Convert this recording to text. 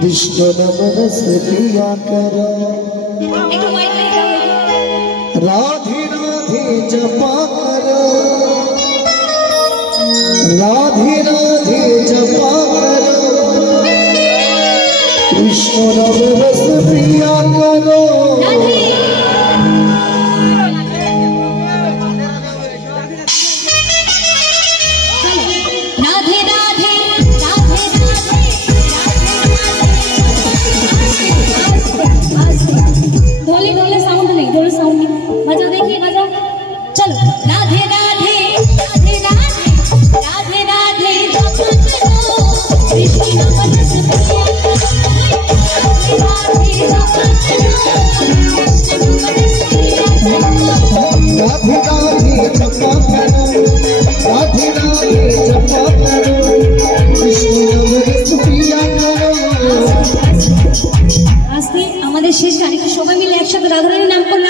कृष्ण नाम रस पिया करो राधे राधे जपा करो राधे राधे जपा करो कृष्ण नाम रस पिया करो शेष तारीख सबाई मिले एक साथ राधा रानी नाम करना